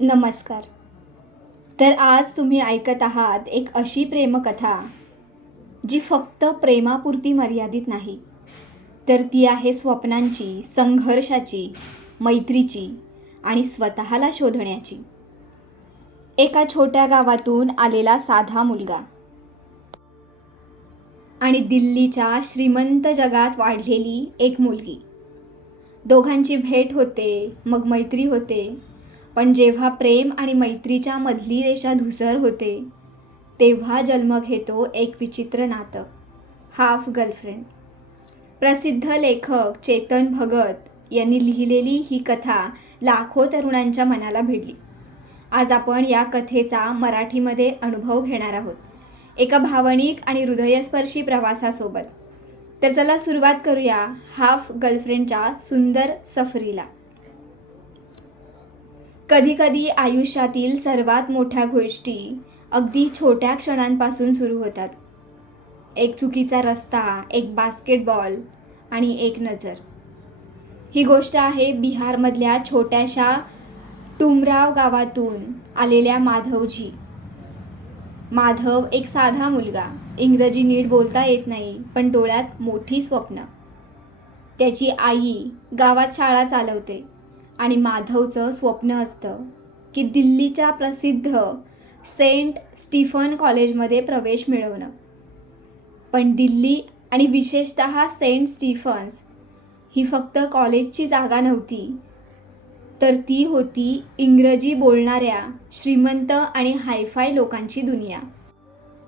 नमस्कार. तर आज तुम्ही ऐकत आहात एक अशी प्रेमकथा जी फक्त प्रेमापुरती मर्यादित नाही, तर ती आहे स्वप्नांची, संघर्षाची, मैत्रीची आणि स्वतःला शोधण्याची. एका छोट्या गावातून आलेला साधा मुलगा आणि दिल्लीच्या श्रीमंत जगात वाढलेली एक मुलगी. दोघांची भेट होते, मग मैत्री होते. पण जेव्हा प्रेम आणि मैत्रीच्या मधली रेषा धुसर होते, तेव्हा जन्म घेतो एक विचित्र नातं, हाफ गर्लफ्रेंड. प्रसिद्ध लेखक चेतन भगत यांनी लिहिलेली ही कथा लाखो तरुणांच्या मनाला भिडली. आज आपण या कथेचा मराठीमध्ये अनुभव घेणार आहोत, एका भावनिक आणि हृदयस्पर्शी प्रवासासोबत. तर चला सुरुवात करूया हाफ गर्लफ्रेंडच्या सुंदर सफरीला. कधीकधी आयुष्यातील सर्वात मोठ्या गोष्टी अगदी छोट्या क्षणांपासून सुरू होतात. एक चुकीचा रस्ता, एक बास्केटबॉल आणि एक नजर. ही गोष्ट आहे बिहारमधल्या छोट्याशा टुमराव गावातून आलेल्या माधवची. माधव एक साधा मुलगा, इंग्रजी नीट बोलता येत नाही, पण डोळ्यात मोठी स्वप्न. त्याची आई गावात शाळा चालवते आणि माधवचं स्वप्न असतं की दिल्लीच्या प्रसिद्ध सेंट स्टीफन कॉलेजमध्ये प्रवेश मिळवणं. पण दिल्ली आणि विशेषतः सेंट स्टीफन्स ही फक्त कॉलेजची जागा नव्हती, तर ती होती इंग्रजी बोलणाऱ्या श्रीमंत आणि हायफाय लोकांची दुनिया.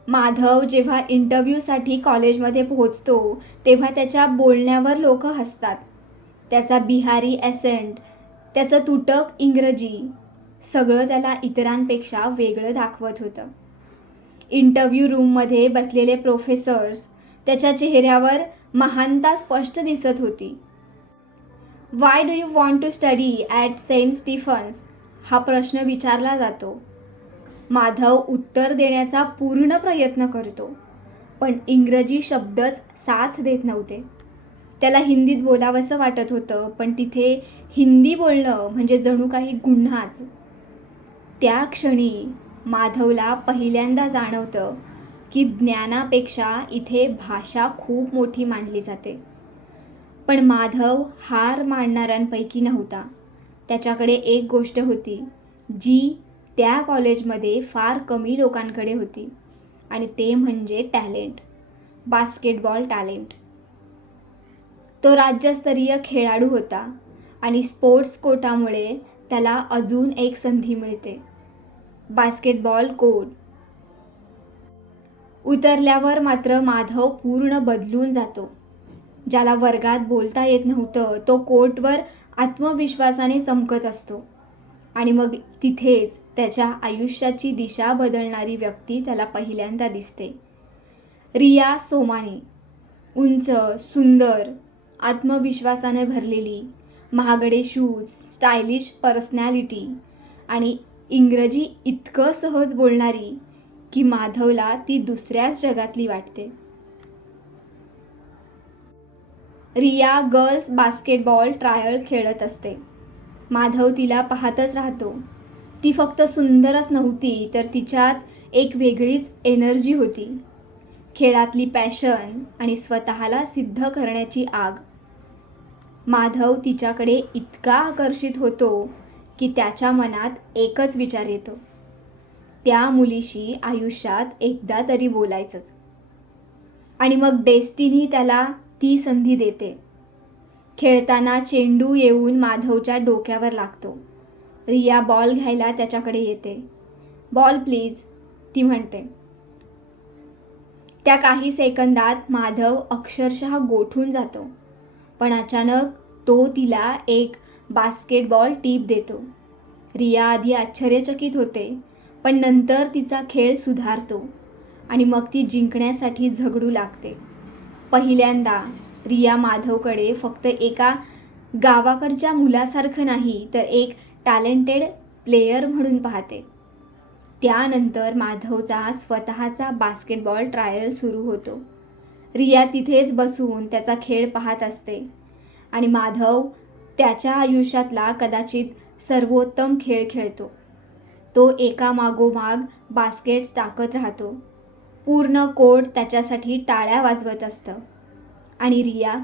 माधव जेव्हा इंटरव्ह्यूसाठी कॉलेजमध्ये पोहोचतो, तेव्हा त्याच्या बोलण्यावर लोक हसतात. त्याचा बिहारी ॲसेंट, त्याचं तुटक इंग्रजी, सगळं त्याला इतरांपेक्षा वेगळं दाखवत होतं. इंटरव्ह्यू रूममध्ये बसलेले प्रोफेसर्स, त्याच्या चेहऱ्यावर महानता स्पष्ट दिसत होती. Why do you want to study at Saint Stephen's हा प्रश्न विचारला जातो. माधव उत्तर देण्याचा पूर्ण प्रयत्न करतो, पण इंग्रजी शब्दच साथ देत नव्हते. त्याला हिंदीत बोलावंसं वाटत होतं, पण तिथे हिंदी बोलणं म्हणजे जणू काही गुन्हाच. त्या क्षणी माधवला पहिल्यांदा जाणवतं की ज्ञानापेक्षा इथे भाषा खूप मोठी मानली जाते. पण माधव हार मानणाऱ्यांपैकी नव्हता. त्याच्याकडे एक गोष्ट होती जी त्या कॉलेजमध्ये फार कमी लोकांकडे होती, आणि ते म्हणजे टॅलेंट, बास्केटबॉल टॅलेंट. तो राज्यस्तरीय खेळाडू होता आणि स्पोर्ट्स कोटामुळे त्याला अजून एक संधी मिळते, बास्केटबॉल कोर्ट. उतरल्यावर मात्र माधव पूर्ण बदलून जातो. ज्याला वर्गात बोलता येत नव्हतं, तो कोर्टवर आत्मविश्वासाने चमकत असतो. आणि मग तिथेच त्याच्या आयुष्याची दिशा बदलणारी व्यक्ती त्याला पहिल्यांदा दिसते, रिया सोमानी. उंच, सुंदर, आत्मविश्वासाने भरलेली, महागडे शूज, स्टायलिश पर्सनॅलिटी आणि इंग्रजी इतकं सहज बोलणारी की माधवला ती दुसऱ्याच जगातली वाटते. रिया गर्ल्स बास्केटबॉल ट्रायल खेळत असते. माधव तिला पाहतच राहतो. ती फक्त सुंदरच नव्हती, तर तिच्यात एक वेगळीच एनर्जी होती, खेळातली पॅशन आणि स्वतःला सिद्ध करण्याची आग. माधव तिच्याकडे इतका आकर्षित होतो की त्याच्या मनात एकच विचार येतो, त्या मुलीशी आयुष्यात एकदा तरी बोलायचंच. आणि मग डेस्टिनी त्याला ती संधी देते. खेळताना चेंडू येऊन माधवच्या डोक्यावर लागतो. रिया बॉल घ्यायला त्याच्याकडे येते. बॉल प्लीज, ती म्हणते. त्या काही सेकंदात माधव अक्षरशः गोठून जातो. पण अचानक तो तिला एक बास्केटबॉल टीप देतो. रिया आधी आश्चर्यचकित होते, पण नंतर तिचा खेळ सुधारतो आणि मग ती जिंकण्यासाठी झगडू लागते. पहिल्यांदा रिया माधवकडे फक्त एका गावाकडच्या मुलासारखं नाही, तर एक टॅलेंटेड प्लेयर म्हणून पाहते. त्यानंतर माधवचा स्वतःचा बास्केटबॉल ट्रायल सुरू होतो. रिया तिथेच बसून त्याचा खेळ पाहत असते आणि माधव त्याच्या आयुष्यातला कदाचित सर्वोत्तम खेळ खेळतो. तो एका मागोमाग बास्केट्स टाकत राहतो. पूर्ण कोर्ट त्याच्यासाठी टाळ्या वाजवत असतं. आणि रिया,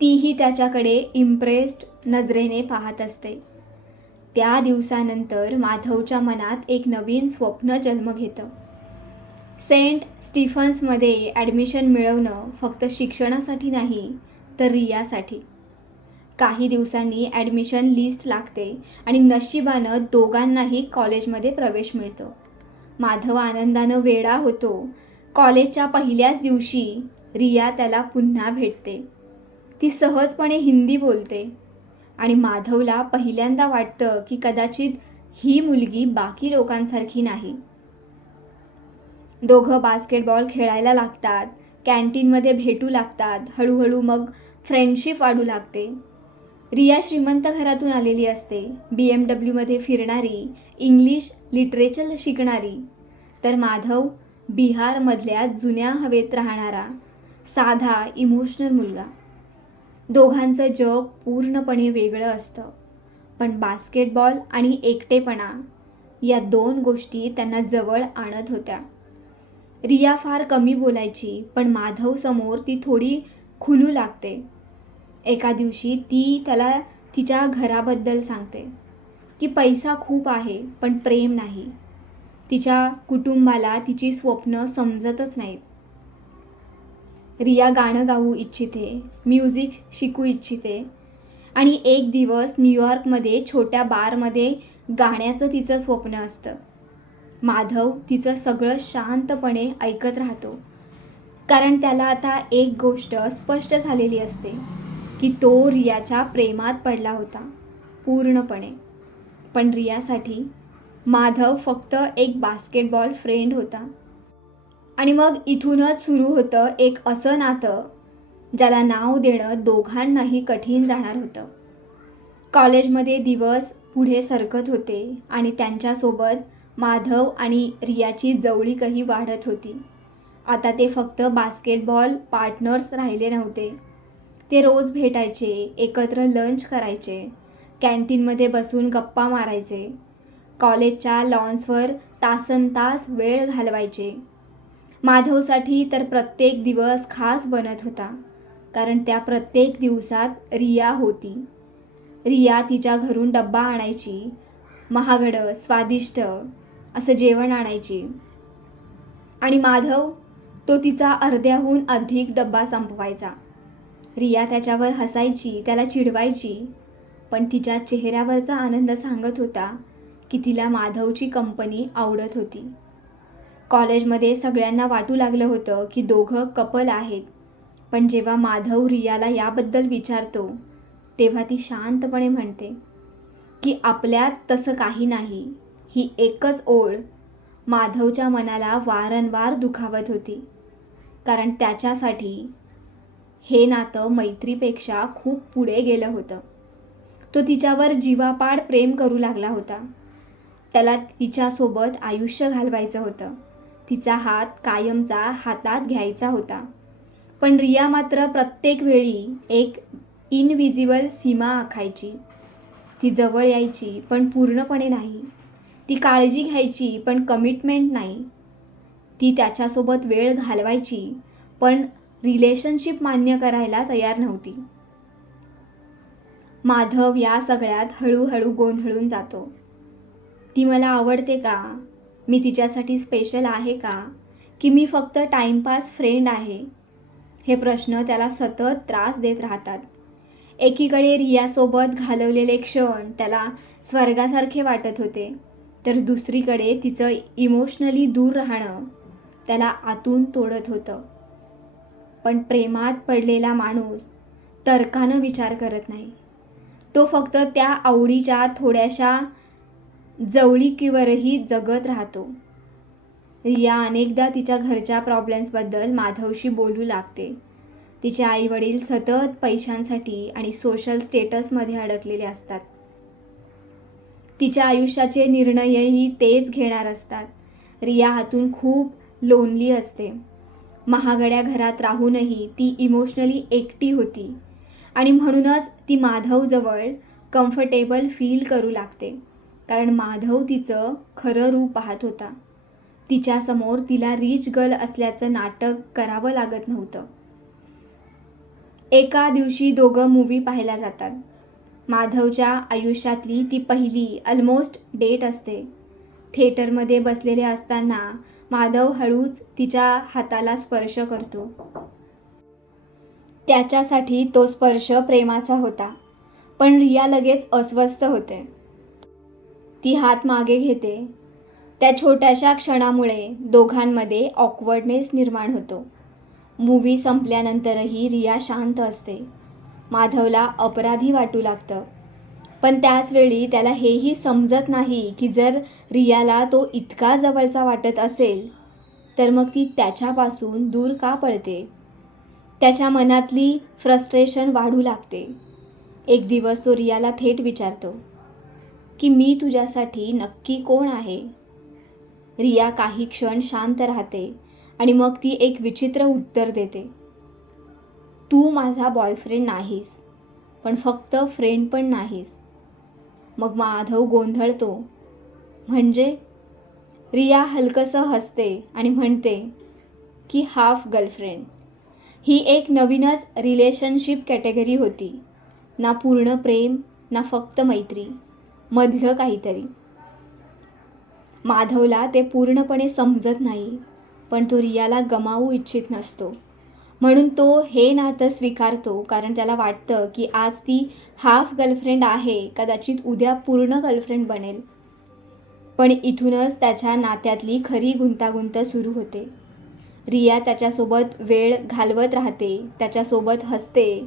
तीही त्याच्याकडे इम्प्रेस्ड नजरेने पाहत असते. त्या दिवसानंतर माधवच्या मनात एक नवीन स्वप्न जन्म घेतं. सेंट स्टीफन्समध्ये ॲडमिशन मिळवणं फक्त शिक्षणासाठी नाही, तर रियासाठी. काही दिवसांनी ॲडमिशन लिस्ट लागते आणि नशिबानं दोघांनाही कॉलेजमध्ये प्रवेश मिळतो. माधव आनंदानं वेडा होतो. कॉलेजच्या पहिल्याच दिवशी रिया त्याला पुन्हा भेटते. ती सहजपणे हिंदी बोलते आणि माधवला पहिल्यांदा वाटतं की कदाचित ही मुलगी बाकी लोकांसारखी नाही. दोघं बास्केटबॉल खेळायला लागतात, कॅन्टीनमध्ये भेटू लागतात. हळूहळू मग फ्रेंडशिप वाढू लागते. रिया श्रीमंत घरातून आलेली असते, BMW फिरणारी, इंग्लिश लिटरेचर शिकणारी. तर माधव बिहारमधल्या जुन्या हवेत राहणारा साधा इमोशनल मुलगा. दोघांचं जग पूर्णपणे वेगळं असतं. पण बास्केटबॉल आणि एकटेपणा या 2 गोष्टी त्यांना जवळ आणत होत्या. रिया फार कमी बोलायची, पण माधव समोर ती थोडी खुलू लागते. एका दिवशी ती त्याला तिच्या घराबद्दल सांगते की पैसा खूप आहे पण प्रेम नाही. तिच्या कुटुंबाला तिची स्वप्न समजतच नाहीत. रिया गाणं गाऊ इच्छिते, म्युझिक शिकू इच्छिते आणि एक दिवस न्यूयॉर्कमध्ये छोट्या बारमध्ये गाण्याचं तिचं स्वप्न असतं. माधव तिचं सगळं शांतपणे ऐकत राहतो, कारण त्याला आता एक गोष्ट स्पष्ट झालेली असते की तो रियाच्या प्रेमात पडला होता पूर्णपणे. पण रियासाठी माधव फक्त एक बास्केटबॉल फ्रेंड होता. आणि मग इथूनच सुरू होतं एक असं नातं ज्याला नाव देणं दोघांनाही कठीण जाणार होतं. कॉलेजमध्ये दिवस पुढे सरकत होते आणि त्यांच्यासोबत माधव आणि रियाची जवळीकही वाढत होती. आता ते फक्त बास्केटबॉल पार्टनर्स राहिले नव्हते. ते रोज भेटायचे, एकत्र लंच करायचे, कॅन्टीनमध्ये बसून गप्पा मारायचे, कॉलेजच्या लॉन्सवर तासनतास वेळ घालवायचे. माधवसाठी तर प्रत्येक दिवस खास बनत होता, कारण त्या प्रत्येक दिवसात रिया होती. रिया तिच्या घरून डब्बा आणायची, महागडं स्वादिष्ट असं जेवण आणायची आणि माधव तो तिचा अर्ध्याहून अधिक डब्बा संपवायचा. रिया त्याच्यावर हसायची, त्याला चिडवायची, पण तिच्या चेहऱ्यावरचा आनंद सांगत होता की तिला माधवची कंपनी आवडत होती. कॉलेजमध्ये सगळ्यांना वाटू लागलं होतं की दोघं कपल आहेत. पण जेव्हा माधव रियाला याबद्दल विचारतो तेव्हा ती शांतपणे म्हणते की आपल्यात तसं काही नाही. ही एकच ओळ माधवच्या मनाला वारंवार दुखावत होती, कारण त्याच्यासाठी हे नातं मैत्रीपेक्षा खूप पुढे गेलं होतं. तो तिच्यावर जीवापाड प्रेम करू लागला होता. त्याला तिच्यासोबत आयुष्य घालवायचं होतं. तिचा हात कायमचा हातात घ्यायचा होता. पण रिया मात्र प्रत्येक वेळी एक इनविजिबल सीमा आखायची. ती जवळ यायची पण पूर्णपणे नाही. ती काळजी घ्यायची पण कमिटमेंट नाही. ती त्याच्यासोबत वेळ घालवायची पण रिलेशनशिप मान्य करायला तयार नव्हती. माधव या सगळ्यात हळूहळू गोंधळून जातो. ती मला आवडते का? मी तिच्यासाठी स्पेशल आहे का? की मी फक्त टाईमपास फ्रेंड आहे? हे प्रश्न त्याला सतत त्रास देत राहतात. एकीकडे रियासोबत घालवलेले क्षण त्याला स्वर्गासारखे वाटत होते, तर दुसरीकडे तिचं इमोशनली दूर राहणं त्याला आतून तोडत होतं. पण प्रेमात पडलेला माणूस तर्कानं विचार करत नाही. तो फक्त त्या आवडीच्या थोड्याशा जवळीकीवरही जगत राहतो. रिया अनेकदा तिच्या घरच्या प्रॉब्लेम्सबद्दल माधवशी बोलू लागते. तिचे आईवडील सतत पैशांसाठी आणि सोशल स्टेटसमध्ये अडकलेले असतात. तिच्या आयुष्याचे निर्णयही तेच घेणार असतात. रिया आतून खूप लोनली असते. महागड्या घरात राहूनही ती इमोशनली एकटी होती आणि म्हणूनच ती माधवजवळ कम्फर्टेबल फील करू लागते. कारण माधव तिचं खरं रूप पाहत होता. तिच्यासमोर तिला रिच गर्ल असल्याचं नाटक करावं लागत नव्हतं. एका दिवशी दोघं मूव्ही पाहायला जातात. माधवच्या आयुष्यातली ती पहिली ऑलमोस्ट डेट असते. थिएटरमध्ये बसलेले असताना माधव हळूच तिच्या हाताला स्पर्श करतो. त्याच्यासाठी तो स्पर्श प्रेमाचा होता. पण रिया लगेच अस्वस्थ होते. ती हात मागे घेते. त्या छोट्याशा क्षणामुळे दोघांमध्ये ऑकवर्डनेस निर्माण होतो. मूव्ही संपल्यानंतरही रिया शांत असते. माधवला अपराधी वाटू लागतं. पण त्याच वेळी त्याला हेही समजत नाही की जर रियाला तो इतका जवळचा वाटत असेल तर मग ती त्याच्यापासून दूर का पळते. त्याच्या मनातली फ्रस्ट्रेशन वाढू लागते. एक दिवस तो रियाला थेट विचारतो की मी तुझ्यासाठी नक्की कोण आहे. रिया काही क्षण शांत राहते आणि मग ती एक विचित्र उत्तर देते, तू माझा बॉयफ्रेंड नाहीस, पण फक्त फ्रेंड पण नाहीस. मग माधव गोंधळतो. म्हणजे? रिया हलकंसं हसते आणि म्हणते की हाफ गर्लफ्रेंड. ही एक नवीनच रिलेशनशिप कॅटेगरी होती. ना पूर्ण प्रेम ना फक्त मैत्री, मधलं काहीतरी. माधवला ते पूर्णपणे समजत नाही, पण तो रियाला गमावू इच्छित नसतो. म्हणून तो हे नातं स्वीकारतो, कारण त्याला वाटतं की आज ती हाफ गर्लफ्रेंड आहे, कदाचित उद्या पूर्ण गर्लफ्रेंड बनेल. पण इथूनच त्याच्या नात्यातली खरी गुंतागुंत सुरू होते. रिया त्याच्यासोबत वेळ घालवत राहते, त्याच्यासोबत हसते,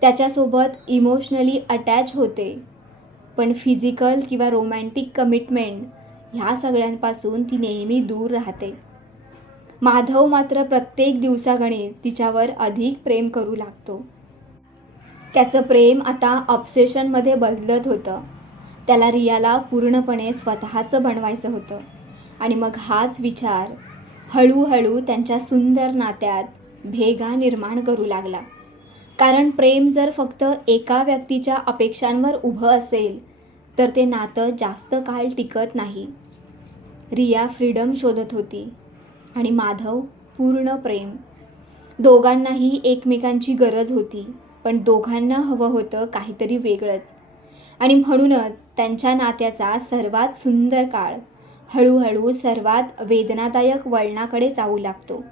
त्याच्यासोबत इमोशनली अटॅच होते. पण फिजिकल किंवा रोमॅन्टिक कमिटमेंट ह्या सगळ्यांपासून ती नेहमी दूर राहते. माधव मात्र प्रत्येक दिवसागणिक तिच्यावर अधिक प्रेम करू लागतो. त्याचं प्रेम आता ऑब्सेशनमध्ये बदलत होतं. त्याला रियाला पूर्णपणे स्वतःचं बनवायचं होतं. आणि मग हाच विचार हळूहळू त्यांच्या सुंदर नात्यात भेगा निर्माण करू लागला. कारण प्रेम जर फक्त एका व्यक्तीच्या अपेक्षांवर उभं असेल तर ते नातं जास्त काळ टिकत नाही. रिया फ्रीडम शोधत होती आणि माधव पूर्ण प्रेम. दोघांनाही एकमेकांची गरज होती, पण दोघांना हवं होतं काहीतरी वेगळंच. आणि म्हणूनच त्यांच्या नात्याचा सर्वात सुंदर काळ हळूहळू सर्वात वेदनादायक वळणाकडे जाऊ लागतो.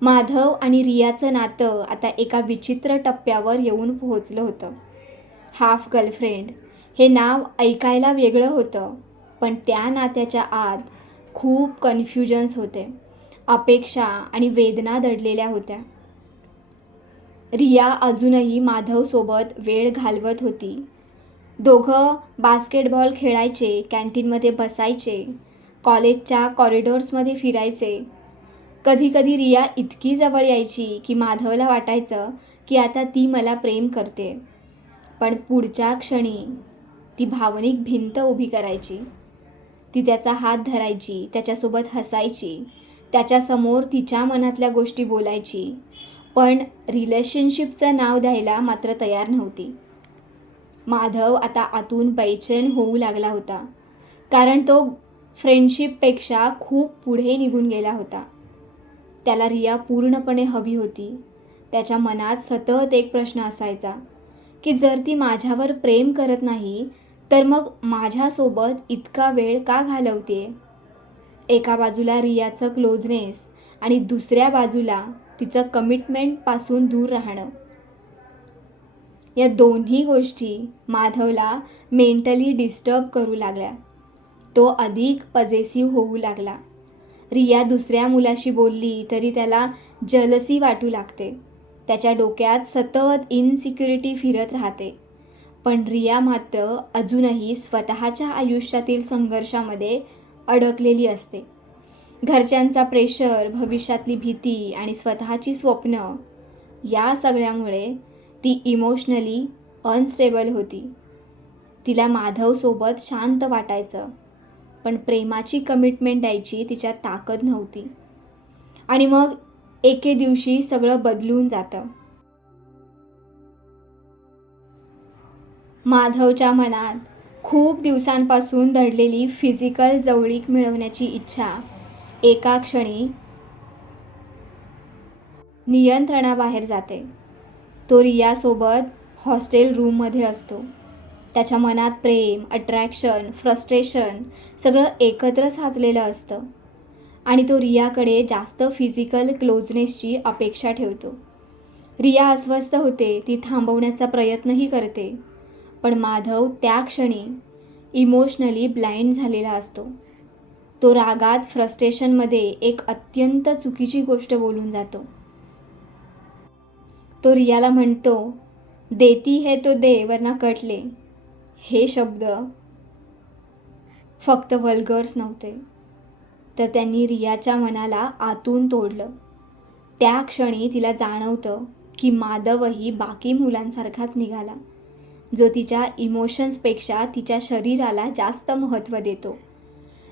माधव आणि रियाचं नातं आता एका विचित्र टप्प्यावर येऊन पोहोचलं होतं. हाफ गर्लफ्रेंड हे नाव ऐकायला वेगळं होतं, पण त्या नात्याच्या आत खूप कन्फ्युजन्स होते. अपेक्षा आणि वेदना दडलेल्या होत्या. रिया अजूनही माधवसोबत वेळ घालवत होती. दोघं बास्केटबॉल खेळायचे, कॅन्टीनमध्ये बसायचे, कॉलेजच्या कॉरिडॉर्समध्ये फिरायचे. कधीकधी रिया इतकी जवळ यायची की माधवला वाटायचं की आता ती मला प्रेम करते. पण पुढच्या क्षणी ती भावनिक भिंत उभी करायची. ती त्याचा हात धरायची, त्याच्यासोबत हसायची, त्याच्यासमोर तिच्या मनातल्या गोष्टी बोलायची, पण रिलेशनशिपचं नाव द्यायला मात्र तयार नव्हती. माधव आता आतून बेचैन होऊ लागला होता, कारण तो फ्रेंडशिपपेक्षा खूप पुढे निघून गेला होता. त्याला रिया पूर्णपणे हवी होती. त्याच्या मनात सतत एक प्रश्न असायचा की जर ती माझ्यावर प्रेम करत नाही तर मग माझ्यासोबत इतका वेळ का घालवते. एका बाजूला रियाचं क्लोजनेस आणि दुसऱ्या बाजूला तिचं कमिटमेंटपासून दूर राहणं. या दोन्ही गोष्टी माधवला मेंटली डिस्टर्ब करू लागल्या. तो अधिक पजेसिव्ह होऊ लागला. रिया दुसऱ्या मुलाशी बोलली तरी त्याला जलसी वाटू लागते. त्याच्या डोक्यात सतत इनसिक्युरिटी फिरत राहते. पण रिया मात्र अजूनही स्वतःच्या आयुष्यातील संघर्षामध्ये अडकलेली असते. घरच्यांचा प्रेशर, भविष्यातली भीती आणि स्वतःची स्वप्न या सगळ्यामुळे ती इमोशनली अनस्टेबल होती. तिला माधवसोबत शांत वाटायचं, पण प्रेमाची कमिटमेंट द्यायची तिच्यात ताकद नव्हती. आणि मग एके दिवशी सगळं बदलून जातं. माधवच्या मनात खूप दिवसांपासून दडलेली फिजिकल जवळीक मिळवण्याची इच्छा एका क्षणी नियंत्रणाबाहेर जाते. तो रियासोबत हॉस्टेल रूममध्ये असतो. त्याच्या मनात प्रेम, अट्रॅक्शन, फ्रस्ट्रेशन सगळं एकत्र साचलेलं असतं आणि तो रियाकडे जास्त फिजिकल क्लोजनेसची अपेक्षा ठेवतो. रिया अस्वस्थ होते, ती थांबवण्याचा प्रयत्नही करते, पण माधव त्या क्षणी इमोशनली ब्लाइंड झालेला असतो. तो रागात, फ्रस्ट्रेशनमध्ये एक अत्यंत चुकीची गोष्ट बोलून जातो. तो रियाला म्हणतो, देती है तो दे वरना कट ले. हे शब्द फक्त वल्गर्स नव्हते, तर त्यांनी रियाच्या मनाला आतून तोडलं. त्या क्षणी तिला जाणवतं की माधवही बाकी मुलांसारखाच निघाला, जो तिच्या इमोशन्सपेक्षा तिच्या शरीराला जास्त महत्त्व देतो.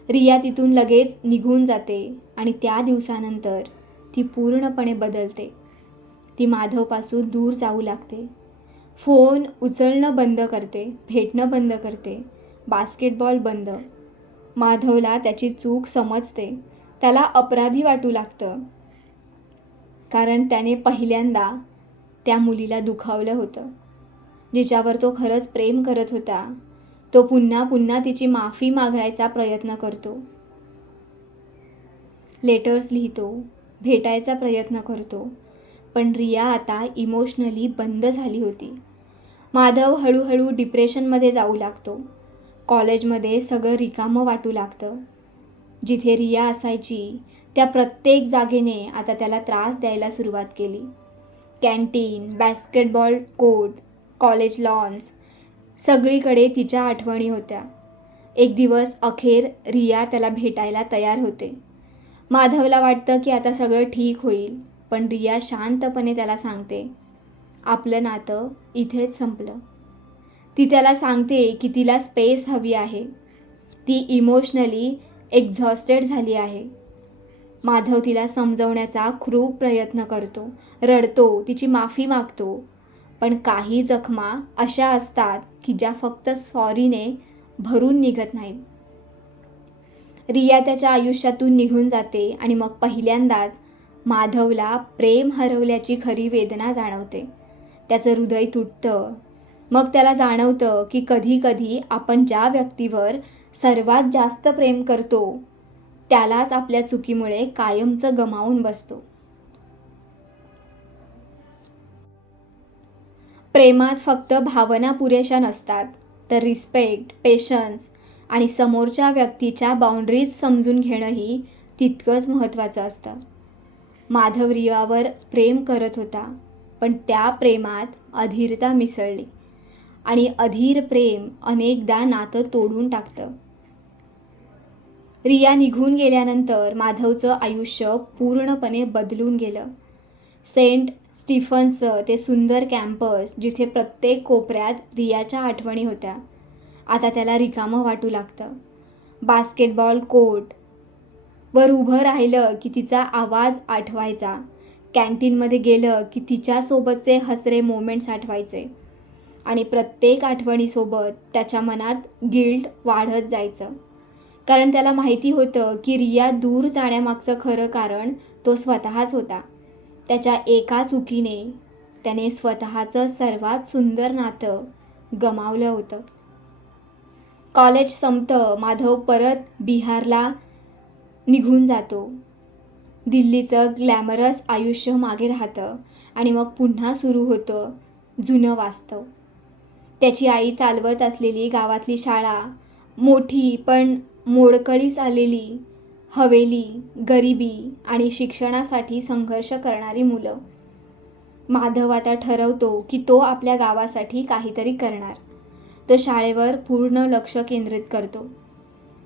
रिया तिथून लगेच निघून जाते आणि त्या दिवसानंतर ती पूर्णपणे बदलते. ती माधवपासून दूर जाऊ लागते. फोन उचलणं बंद करते, भेटणं बंद करते, बास्केटबॉल बंद. माधवला त्याची चूक समजते. त्याला अपराधी वाटू लागतं, कारण त्याने पहिल्यांदा त्या मुलीला दुखावलं होतं, जिच्यावर तो खरंच प्रेम करत होता. तो पुन्हा पुन्हा तिची माफी मागायचा प्रयत्न करतो, लेटर्स लिहितो, भेटायचा प्रयत्न करतो, पण रिया आता इमोशनली बंद झाली होती. माधव हळूहळू डिप्रेशनमध्ये जाऊ लागतो. कॉलेजमध्ये सगळं रिकामं वाटू लागतं. जिथे रिया असायची त्या प्रत्येक जागेने आता त्याला त्रास द्यायला सुरुवात केली. Canteen, basketball court, college lawns, सगळीकडे तिच्या आठवणी होत्या. एक दिवस अखेर रिया त्याला भेटायला तयार होते. माधवला वाटतं की आता सगळं ठीक होईल, पण रिया शांतपणे त्याला सांगते, आपलं नातं इथेच संपलं. ती त्याला सांगते की तिला स्पेस हवी आहे. ती इमोशनली एक्झॉस्टेड झाली आहे. माधव तिला समजवण्याचा खूप प्रयत्न करतो, रडतो, तिची माफी मागतो, पण काही जखमा अशा असतात की ज्या फक्त सॉरीने भरून निघत नाहीत. रिया त्याच्या आयुष्यातून निघून जाते आणि मग पहिल्यांदाच माधवला प्रेम हरवल्याची खरी वेदना जाणवते. त्याचं हृदय तुटतं. मग त्याला जाणवतं की कधीकधी आपण ज्या व्यक्तीवर सर्वात जास्त प्रेम करतो त्यालाच आपल्या चुकीमुळे कायमचं गमावून बसतो. प्रेमात फक्त भावना पुरेशा नसतात, तर रिस्पेक्ट, पेशन्स आणि समोरच्या व्यक्तीच्या बाउंड्रीज समजून घेणंही तितकंच महत्त्वाचं असतं. माधव रियावर प्रेम करत होता, पण त्या प्रेमात अधीरता मिसळली आणि अधीर प्रेम अनेकदा नातं तोडून टाकतं. रिया निघून गेल्यानंतर माधवचं आयुष्य पूर्णपणे बदलून गेलं. सेंट स्टीफन्सचं ते सुंदर कॅम्पस, जिथे प्रत्येक कोपऱ्यात रियाच्या आठवणी होत्या, आता त्याला रिकामं वाटू लागतं. बास्केटबॉल कोर्ट वर उभं राहिलं की तिचा आवाज आठवायचा. कॅन्टीनमध्ये गेलं की तिच्यासोबतचे हसरे मोमेंट्स आठवायचे आणि प्रत्येक आठवणीसोबत त्याच्या मनात गिल्ट वाढत जायचं, कारण त्याला माहिती होतं की रिया दूर जाण्यामागचं खरं कारण तो स्वतःच होता. त्याच्या एका चुकीने त्याने स्वतःचं सर्वात सुंदर नातं गमावलं होतं. कॉलेज संपतं. माधव परत बिहारला निघून जातो. दिल्लीचं ग्लॅमरस आयुष्य मागे राहतं आणि मग पुन्हा सुरू होतं जुनं वास्तव. त्याची आई चालवत असलेली गावातली शाळा, मोठी पण मोडकळीस आलेली हवेली, गरिबी आणि शिक्षणासाठी संघर्ष करणारी मुलं. माधव आता ठरवतो की तो आपल्या गावासाठी काहीतरी करणार. तो शाळेवर पूर्ण लक्ष केंद्रित करतो.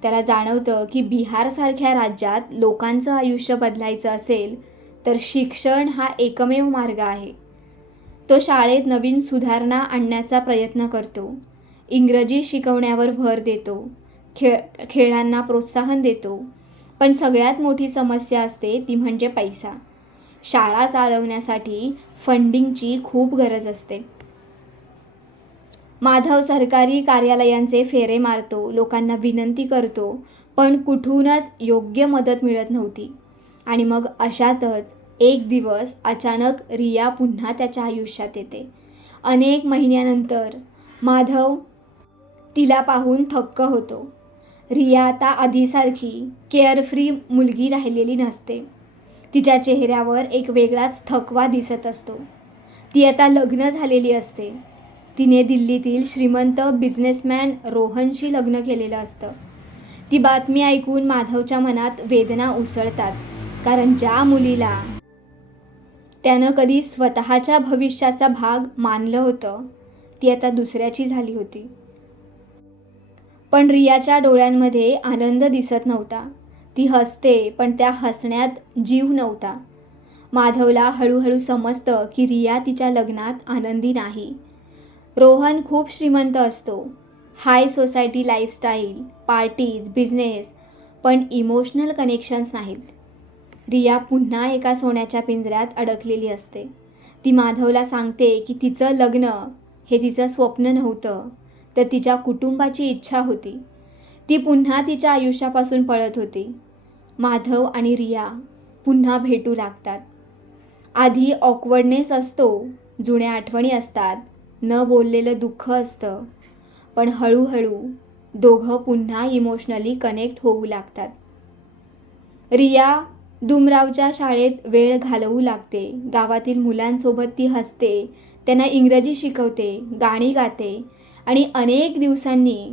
त्याला जाणवतं की बिहारसारख्या राज्यात लोकांचं आयुष्य बदलायचं असेल तर शिक्षण हा एकमेव मार्ग आहे. तो शाळेत नवीन सुधारणा आणण्याचा प्रयत्न करतो. इंग्रजी शिकवण्यावर भर देतो. खेळांना प्रोत्साहन देतो. पण सगळ्यात मोठी समस्या असते ती म्हणजे पैसा. शाळा चालवण्यासाठी फंडिंगची खूप गरज असते. माधव सरकारी कार्यालयांचे फेरे मारतो, लोकांना विनंती करतो, पण कुठूनच योग्य मदत मिळत नव्हती. आणि मग अशातच एक दिवस अचानक रिया पुन्हा त्याच्या आयुष्यात येते. अनेक महिन्यानंतर माधव तिला पाहून थक्क होतो. रिया आता आधीसारखी केअरफ्री मुलगी राहिलेली नसते. तिच्या चेहऱ्यावर एक वेगळाच थकवा दिसत असतो. ती आता लग्न झालेली असते. तिने दिल्लीतील श्रीमंत बिझनेसमॅन रोहनशी लग्न केलेलं असतं. ती बातमी ऐकून माधवच्या मनात वेदना उसळतात, कारण ज्या मुलीला त्यानं कधी स्वतःच्या भविष्याचा भाग मानलं होतं, ती आता दुसऱ्याची झाली होती. पण रियाच्या डोळ्यांमध्ये आनंद दिसत नव्हता. ती हसते, पण त्या हसण्यात जीव नव्हता. माधवला हळूहळू समजतं की रिया तिच्या लग्नात आनंदी नाही. रोहन खूप श्रीमंत असतो, हाय सोसायटी लाईफस्टाईल, पार्टीज, बिझनेस, पण इमोशनल कनेक्शन्स नाहीत. रिया पुन्हा एका सोन्याच्या पिंजऱ्यात अडकलेली असते. ती माधवला सांगते की तिचं लग्न हे तिचं स्वप्न नव्हतं, तर तिच्या कुटुंबाची इच्छा होती. ती पुन्हा तिच्या आयुष्यापासून पळत होती. माधव आणि रिया पुन्हा भेटू लागतात. आधी ऑकवर्डनेस असतो, जुन्या आठवणी असतात, न बोललेलं दुःख असतं, पण हळूहळू दोघं पुन्हा इमोशनली कनेक्ट होऊ लागतात. रिया दुमरावच्या शाळेत वेळ घालवू लागते. गावातील मुलांसोबत ती हसते, त्यांना इंग्रजी शिकवते, गाणी गाते आणि अनेक दिवसांनी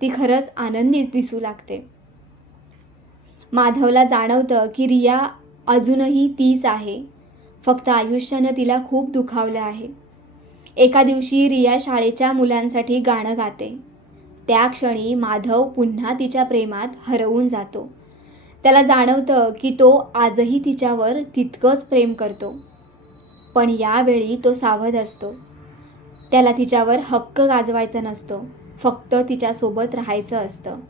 ती खरंच आनंदी दिसू लागते. माधवला जाणवतं की रिया अजूनही तीच आहे, फक्त आयुष्यानं तिला खूप दुखावलं आहे. एका दिवशी रिया शाळेच्या मुलांसाठी गाणं गाते. त्या क्षणी माधव पुन्हा तिच्या प्रेमात हरवून जातो. त्याला जाणवतं की तो आजही तिच्यावर तितकंच प्रेम करतो, पण यावेळी तो सावध असतो. त्याला तिच्यावर हक्क गाजवायचा नसतो, फक्त तिच्यासोबत राहायचं असतं.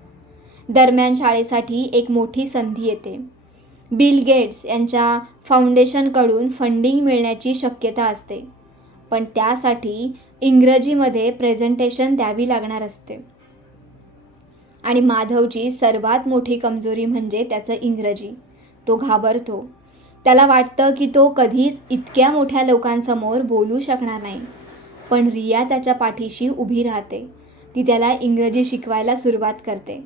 दरम्यान शाळेसाठी एक मोठी संधी येते. बिल गेट्स यांच्या फाउंडेशनकडून फंडिंग मिळण्याची शक्यता असते, पण त्यासाठी इंग्रजीमध्ये प्रेझेंटेशन द्यावी लागणार असते. आणि माधवची सर्वात मोठी कमजोरी म्हणजे त्याचं इंग्रजी. तो घाबरतो. त्याला वाटतं की तो कधीच इतक्या मोठ्या लोकांसमोर बोलू शकणार नाही. पण रिया त्याच्या पाठीशी उभी राहते. ती त्याला इंग्रजी शिकवायला सुरुवात करते.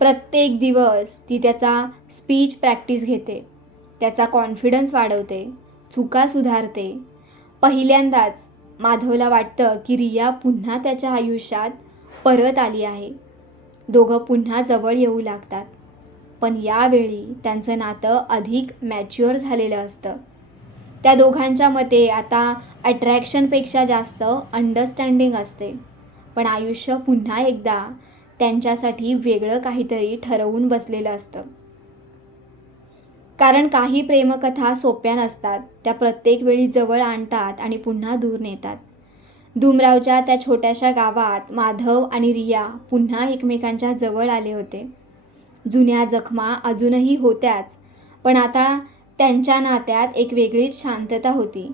प्रत्येक दिवस ती त्याचा स्पीच प्रॅक्टिस घेते, त्याचा कॉन्फिडन्स वाढवते, चुका सुधारते. पहिल्यांदाच माधवला वाटतं की रिया पुन्हा त्याच्या आयुष्यात परत आली आहे. दोघं पुन्हा जवळ येऊ लागतात, पण यावेळी त्यांचं नातं अधिक मॅच्युअर झालेलं असतं. त्या दोघांच्या मते आता अट्रॅक्शनपेक्षा जास्त अंडरस्टँडिंग असते. पण आयुष्य पुन्हा एकदा त्यांच्यासाठी वेगळं काहीतरी ठरवून बसलेलं असतं. कारण काही प्रेमकथा सोप्या नसतात, त्या प्रत्येक वेळी जवळ आणतात आणि पुन्हा दूर नेतात. दुमरावच्या त्या छोट्याशा गावात माधव आणि रिया पुन्हा एकमेकांच्या जवळ आले होते. जुन्या जखमा अजूनही होत्याच, पण आता त्यांच्या नात्यात एक वेगळीच शांतता होती.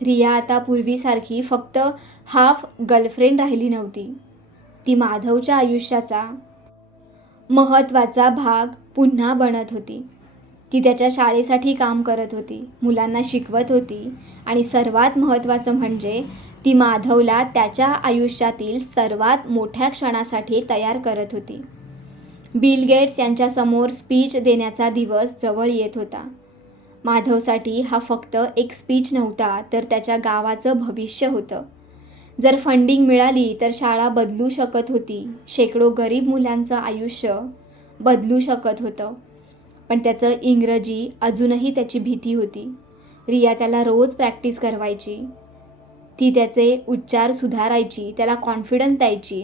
रिया आता पूर्वीसारखी फक्त हाफ गर्लफ्रेंड राहिली नव्हती. ती माधवच्या आयुष्याचा महत्त्वाचा भाग पुन्हा बनत होती. ती त्याच्या शाळेसाठी काम करत होती, मुलांना शिकवत होती आणि सर्वात महत्त्वाचं म्हणजे ती माधवला त्याच्या आयुष्यातील सर्वात मोठ्या क्षणासाठी तयार करत होती. बिल गेट्स यांच्यासमोर स्पीच देण्याचा दिवस जवळ येत होता. माधवसाठी हा फक्त एक स्पीच नव्हता, तर त्याच्या गावाचं भविष्य होतं. जर फंडिंग मिळाली तर शाळा बदलू शकत होती, शेकडो गरीब मुलांचं आयुष्य बदलू शकत होतं. पण त्याचं इंग्रजी अजूनही त्याची भीती होती. रिया त्याला रोज प्रॅक्टिस करवायची. ती त्याचे उच्चार सुधारायची, त्याला कॉन्फिडन्स द्यायची.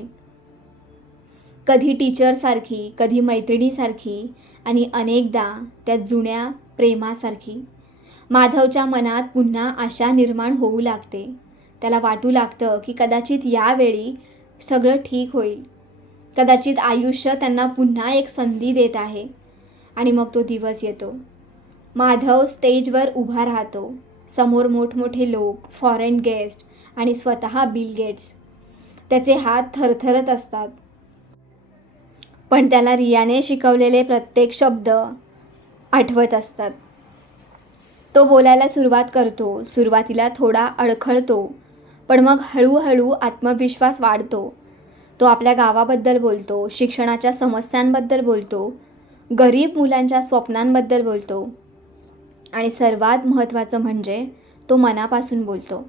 कधी टीचरसारखी, कधी मैत्रिणीसारखी आणि अनेकदा त्या जुन्या प्रेमासारखी. माधवच्या मनात पुन्हा आशा निर्माण होऊ लागते. त्याला वाटू लागतं की कदाचित यावेळी सगळं ठीक होईल. कदाचित आयुष्य त्यांना पुन्हा एक संधी देत आहे. आणि मग तो दिवस येतो. माधव स्टेजवर उभा राहतो. समोर मोठमोठे लोक, फॉरेन गेस्ट आणि स्वतः बिल गेट्स. त्याचे हात थरथरत असतात. पण त्याला रियाने शिकवलेले प्रत्येक शब्द आठवत असतात. तो बोलायला सुरुवात करतो. सुरुवातीला थोडा अडखळतो, पण मग हळूहळू आत्मविश्वास वाढतो. तो आपल्या गावाबद्दल बोलतो, शिक्षणाच्या समस्यांबद्दल बोलतो, गरीब मुलांच्या स्वप्नांबद्दल बोलतो आणि सर्वात महत्त्वाचं म्हणजे तो मनापासून बोलतो.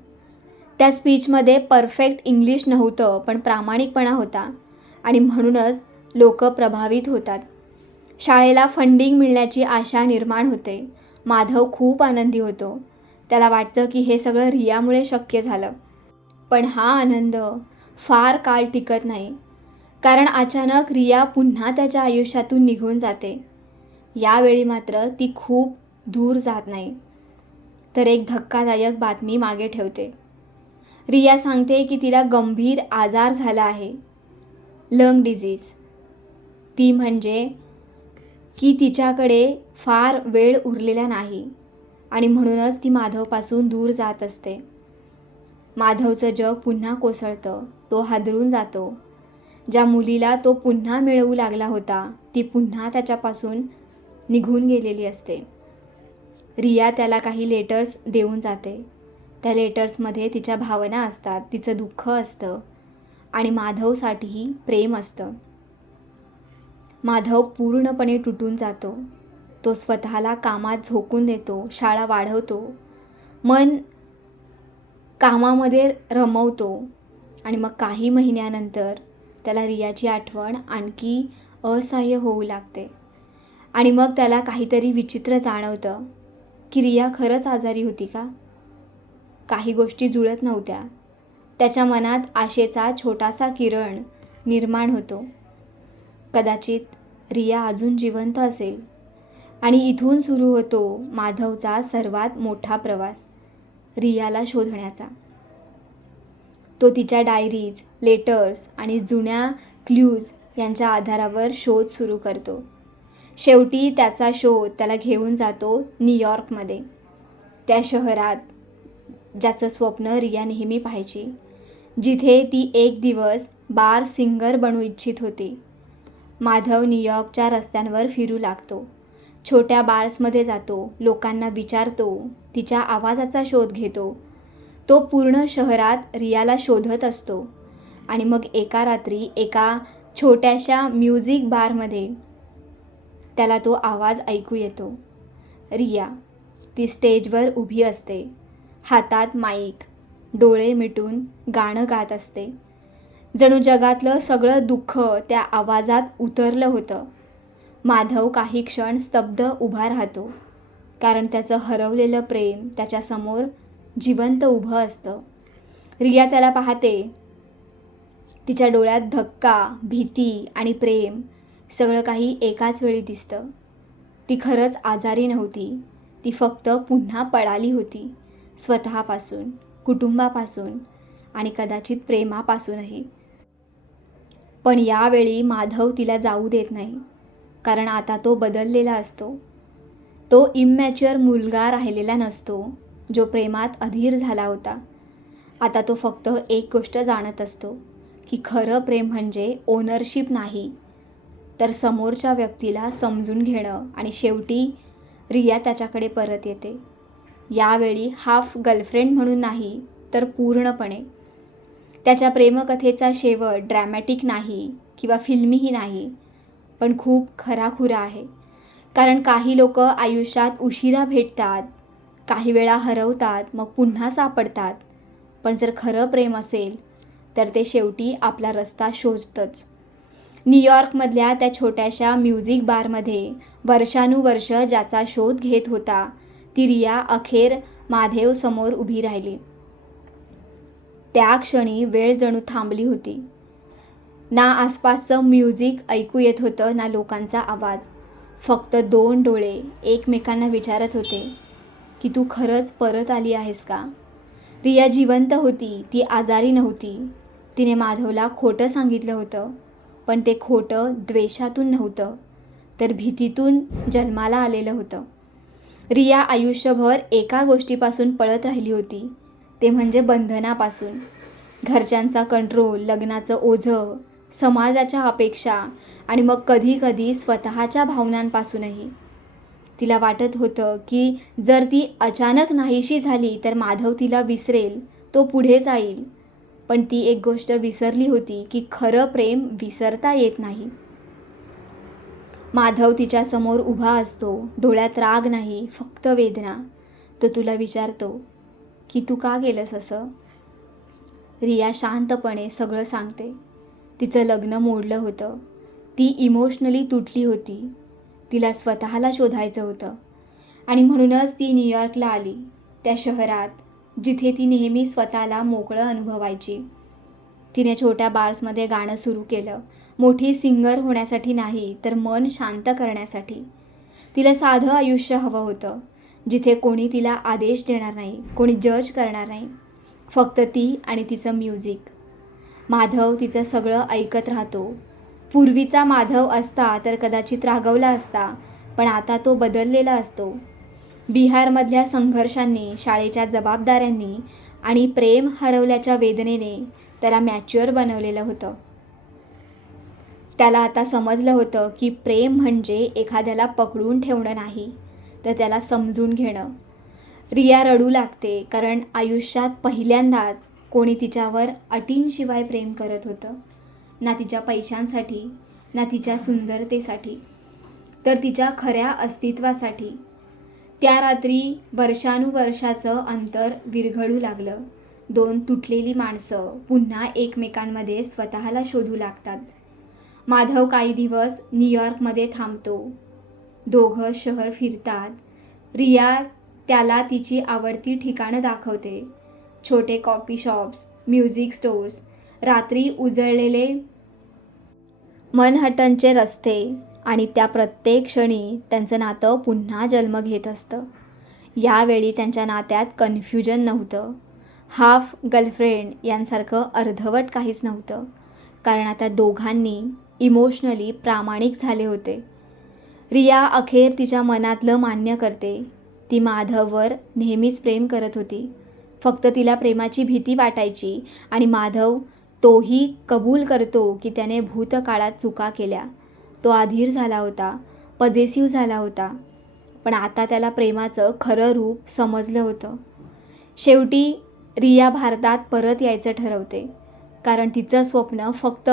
त्या स्पीचमध्ये परफेक्ट इंग्लिश नव्हतं, पण प्रामाणिकपणा होता आणि म्हणूनच लोक प्रभावित होतात. शाळेला फंडिंग मिळण्याची आशा निर्माण होते. माधव खूप आनंदी होतो. त्याला वाटतं की हे सगळं रियामुळे शक्य झालं. पण हा आनंद फार काळ टिकत नाही, कारण अचानक रिया पुन्हा त्याच्या आयुष्यातून निघून जाते. यावेळी मात्र ती खूप दूर जात नाही, तर एक धक्कादायक बातमी मागे ठेवते. रिया सांगते की तिला गंभीर आजार झाला आहे, लंग डिझीज. ती म्हणजे की तिच्याकडे फार वेळ उरलेला नाही आणि म्हणूनच ती माधवपासून दूर जात असते. माधवचं जग पुन्हा कोसळतं. तो हादरून जातो. ज्या मुलीला तो पुन्हा मिळवू लागला होता ती पुन्हा त्याच्यापासून निघून गेलेली असते. रिया त्याला काही लेटर्स देऊन जाते. त्या लेटर्समध्ये तिच्या भावना असतात, तिचं दुःख असतं आणि माधवसाठीही प्रेम असतं. माधव पूर्णपणे तुटून जातो. तो स्वतःला कामात झोकून देतो, शाळा वाढवतो, मन कामामध्ये रमवतो आणि मग काही महिन्यानंतर त्याला रियाची आठवण आणखी असह्य होऊ लागते आणि मग त्याला काहीतरी विचित्र जाणवतं की रिया खरंच आजारी होती का? काही गोष्टी जुळत नव्हत्या. त्याच्या मनात आशेचा छोटासा किरण निर्माण होतो. कदाचित रिया अजून जिवंत असेल आणि इथून सुरू होतो माधवचा सर्वात मोठा प्रवास, रियाला शोधण्याचा. तो तिच्या डायरीज, लेटर्स आणि जुन्या क्ल्यूज यांच्या आधारावर शोध सुरू करतो. शेवटी त्याचा शोध त्याला घेऊन जातो न्यूयॉर्कमध्ये, त्या शहरात ज्याचं स्वप्न रिया नेहमी पाहायची, जिथे ती एक दिवस बार सिंगर बनू इच्छित होती. माधव न्यूयॉर्कच्या रस्त्यांवर फिरू लागतो. छोट्या बार्समध्ये जातो, लोकांना विचारतो, तिच्या आवाजाचा शोध घेतो. तो पूर्ण शहरात रियाला शोधत असतो आणि मग एका रात्री एका छोट्याशा म्युझिक बारमध्ये त्याला तो आवाज ऐकू येतो. रिया ती स्टेजवर उभी असते, हातात माईक, डोळे मिटून गाणं गात असते. जणू जगातलं सगळं दुःख त्या आवाजात उतरलं होतं. माधव काही क्षण स्तब्ध उभा राहतो, कारण त्याचं हरवलेलं प्रेम त्याच्यासमोर जिवंत उभं असतं. रिया त्याला पाहते. तिच्या डोळ्यात धक्का, भीती आणि प्रेम सगळं काही एकाच वेळी दिसतं. ती खरंच आजारी नव्हती. ती फक्त पुन्हा पळाली होती, स्वतःपासून, कुटुंबापासून आणि कदाचित प्रेमापासूनही. पण यावेळी माधव तिला जाऊ देत नाही, कारण आता तो बदललेला असतो. तो इमॅच्युअर मुलगा राहिलेला नसतो, जो प्रेमात अधीर झाला होता. आता तो फक्त एक गोष्ट जाणत असतो की खरं प्रेम म्हणजे ओनरशिप नाही, तर समोरच्या व्यक्तीला समजून घेणं. आणि शेवटी रिया त्याच्याकडे परत येते. यावेळी हाफ गर्लफ्रेंड म्हणून नाही, तर पूर्णपणे. त्याच्या प्रेमकथेचा शेवट ड्रॅमॅटिक नाही किंवा फिल्मीही नाही, पण खूप खराखुरा आहे. कारण काही लोक आयुष्यात उशिरा भेटतात, काही वेळा हरवतात, मग पुन्हा सापडतात. पण जर खरं प्रेम असेल तर ते शेवटी आपला रस्ता शोधतंच. न्यूयॉर्कमधल्या त्या छोट्याशा म्युझिक बारमध्ये वर्षानुवर्ष ज्याचा शोध घेत होता, ती रिया अखेर माधव समोर उभी राहिली. त्या क्षणी वेळ जणू थांबली होती. ना आसपासचं म्युझिक ऐकू येत होतं, ना लोकांचा आवाज. फक्त दोन डोळे एकमेकांना विचारत होते की तू खरंच परत आली आहेस का? रिया जिवंत होती, ती आजारी नव्हती. तिने माधवला खोटं सांगितलं होतं, पण ते खोटं द्वेषातून नव्हतं, तर भीतीतून जन्माला आलेलं होतं. रिया आयुष्यभर एका गोष्टीपासून पळत राहिली होती, ते म्हणजे बंधनापासून. घरच्यांचा कंट्रोल, लग्नाचं ओझं, समाजाच्या अपेक्षा आणि मग कधी कधी स्वतःच्या भावनांपासूनही. तिला वाटत होतं की जर ती अचानक नाहीशी झाली तर माधव तिला विसरेल, तो पुढे जाईल. पण ती एक गोष्ट विसरली होती की खरं प्रेम विसरता येत नाही. माधव तिच्यासमोर उभा असतो, डोळ्यात राग नाही, फक्त वेदना. तो तुला विचारतो की तू का गेलंस असं? रिया शांतपणे सगळं सांगते. तिचं लग्न मोडलं होतं, ती इमोशनली तुटली होती, तिला स्वतःला शोधायचं होतं आणि म्हणूनच ती न्यूयॉर्कला आली, त्या शहरात जिथे ती नेहमी स्वतःला मोकळं अनुभवायची. तिने छोट्या बार्समध्ये गाणं सुरू केलं, मोठी सिंगर होण्यासाठी नाही तर मन शांत करण्यासाठी. तिला साधं आयुष्य हवं होतं, जिथे कोणी तिला आदेश देणार नाही, कोणी जज करणार नाही, फक्त ती आणि तिचं म्युझिक. माधव तिचं सगळं ऐकत राहतो. पूर्वीचा माधव असता तर कदाचित रागवला असता, पण आता तो बदललेला असतो. बिहारमधल्या संघर्षांनी, शाळेच्या जबाबदाऱ्यांनी आणि प्रेम हरवल्याच्या वेदनेने त्याला मॅच्युअर बनवलेलं होतं. त्याला आता समजलं होतं की प्रेम म्हणजे एखाद्याला पकडून ठेवणं नाही, तर त्याला समजून घेणं. रिया रडू लागते, कारण आयुष्यात पहिल्यांदाच कोणी तिच्यावर अटींशिवाय प्रेम करत होतं. ना तिच्या पैशांसाठी, ना तिच्या सुंदरतेसाठी, तर तिच्या खऱ्या अस्तित्वासाठी. त्या रात्री वर्षानुवर्षाचं अंतर विरघळू लागलं. दोन तुटलेली माणसं पुन्हा एकमेकांमध्ये स्वतःला शोधू लागतात. माधव काही दिवस न्यूयॉर्कमध्ये थांबतो. दोघं शहर फिरतात. रिया त्याला तिची आवडती ठिकाणं दाखवते, छोटे कॉफी शॉप्स, म्युझिक स्टोर्स, रात्री उजळलेले मनहट्टनचे रस्ते, आणि त्या प्रत्येक क्षणी त्यांचं नातं पुन्हा जन्म घेत असतं. यावेळी त्यांच्या नात्यात कन्फ्युजन नव्हतं, हाफ गर्लफ्रेंड यांसारखं अर्धवट काहीच नव्हतं, कारण आता दोघांनी इमोशनली प्रामाणिक झाले होते. रिया अखेर तिच्या मनातलं मान्य करते. ती माधववर नेहमीच प्रेम करत होती, फक्त तिला प्रेमाची भीती वाटायची, आणि माधव तोही कबूल करतो की त्याने भूतकाळात चुका केल्या. तो अधीर झाला होता, पजेसिव्ह झाला होता, पण आता त्याला प्रेमाचं खरं रूप समजलं होतं. शेवटी रिया भारतात परत यायचं ठरवते, कारण तिचं स्वप्न फक्त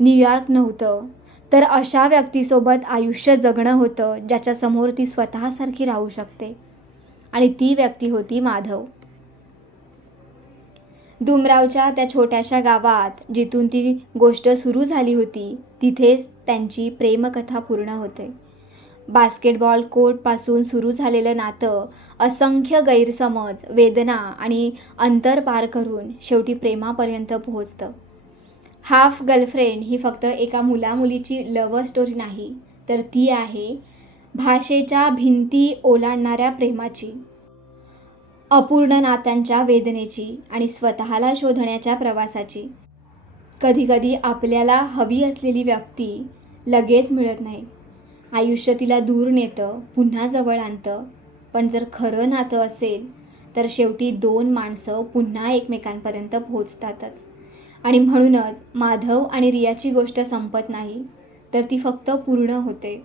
न्यूयॉर्क नव्हतं, तर अशा व्यक्तीसोबत आयुष्य जगणं होतं ज्याच्यासमोर ती स्वतःसारखी राहू शकते, आणि ती व्यक्ती होती माधव. दुमरावच्या त्या छोट्याशा गावात जिथून ती गोष्ट सुरू झाली होती, तिथेच त्यांची प्रेमकथा पूर्ण होते. बास्केटबॉल कोर्टपासून सुरू झालेलं नातं असंख्य गैरसमज, वेदना आणि अंतर पार करून शेवटी प्रेमापर्यंत पोहोचतं. हाफ गर्लफ्रेंड ही फक्त एका मुलामुलीची लव्ह स्टोरी नाही, तर ती आहे भाषेच्या भिंती ओलांडणाऱ्या प्रेमाची, अपूर्ण नात्यांच्या वेदनेची आणि स्वतःला शोधण्याच्या प्रवासाची. कधीकधी आपल्याला हवी असलेली व्यक्ती लगेच मिळत नाही. आयुष्य तिला दूर नेतं, पुन्हा जवळ आणतं. पण जर खरं नातं असेल तर शेवटी दोन माणसं पुन्हा एकमेकांपर्यंत पोहोचतातच. आणि म्हणूनच माधव आणि रियाची गोष्ट संपत नाही, तर ती फक्त पूर्ण होते.